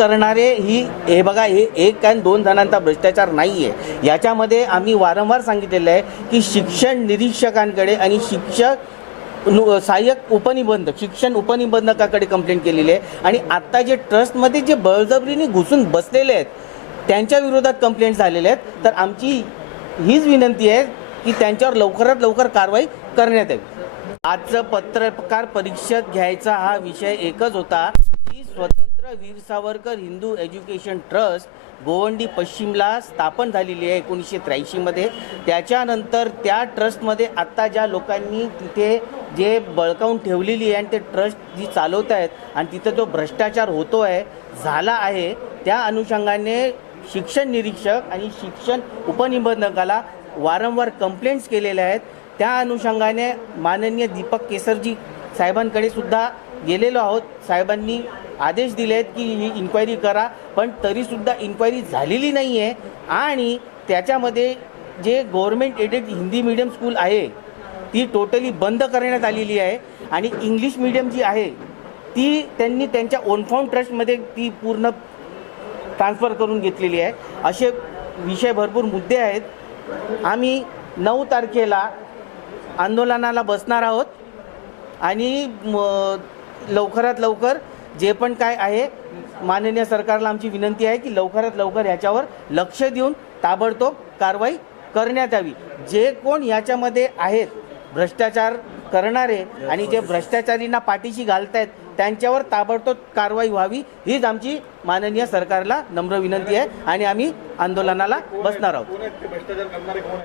करणारे ही हे बघा हे एक आणि दोन जणांचा भ्रष्टाचार नाही आहे याच्यामध्ये आम्ही वारंवार सांगितलेलं आहे की शिक्षण निरीक्षकांकडे आणि शिक्षक सहाय्यक उपनिबंधक शिक्षण उपनिबंधकाकडे कंप्लेंट केलेली आहे. आणि आत्ता जे ट्रस्टमध्ये जे बळजबरीने घुसून बसलेले आहेत त्यांच्या विरोधात कंप्लेंट झालेल्या आहेत. तर आमची हीच विनंती आहे की त्यांच्यावर लवकरात लवकर कारवाई करण्यात यावी. आजचं पत्रकार परीक्षेत घ्यायचा हा विषय एकच होता की स्वतंत्र वीर सावरकर हिंदू एज्युकेशन ट्रस्ट गोवंडी पश्चिमला स्थापन झालेली आहे एकोणीसशे त्र्याऐंशीमध्ये. त्याच्यानंतर त्या ट्रस्टमध्ये आत्ता ज्या लोकांनी तिथे जे बळकावून ठेवलेली आहे आणि ते ट्रस्ट जी चालवत आहेत आणि तिथं जो भ्रष्टाचार होतो आहे झाला आहे त्या अनुषंगाने शिक्षण निरीक्षक आणि शिक्षण उपनिबंधकाला वारंवार कंप्लेंट्स केलेल्या आहेत. त्या अनुषंगाने माननीय दीपक केसरजी साहेबांकडे सुद्धा गेलेलो आहोत. साहेबांनी आदेश दिले आहेत की ही इन्क्वायरी करा पण तरीसुद्धा इन्क्वायरी झालेली नाही आहे आणि त्याच्यामध्ये जे government aided Hindi medium school आहे ती टोटली बंद करण्यात आलेली आहे. आणि इंग्लिश मीडियम जी आहे ती त्यांनी त्यांच्या ओनफॉर्म ट्रस्टमध्ये ती पूर्ण ट्रान्सफर करून घेतलेली आहे. असे विषय भरपूर मुद्दे आहेत. आम्ही नऊ तारखेला आंदोलनाला बसणार आहोत. आणि लवकरात लवकर जे पण काय आहे माननीय सरकारला आमची विनंती आहे की लवकरात लवकर याच्यावर लक्ष देऊन ताबडतोब कारवाई करण्यात यावी. जे कोण याच्यामध्ये आहेत भ्रष्टाचार करणारे आणि जे भ्रष्टाचारींना पाठीशी घालतायत त्यांच्यावर ताबडतोब कारवाई व्हावी हीच आमची माननीय सरकारला नम्र विनंती आहे आणि आम्ही आंदोलनाला बसणार आहोत.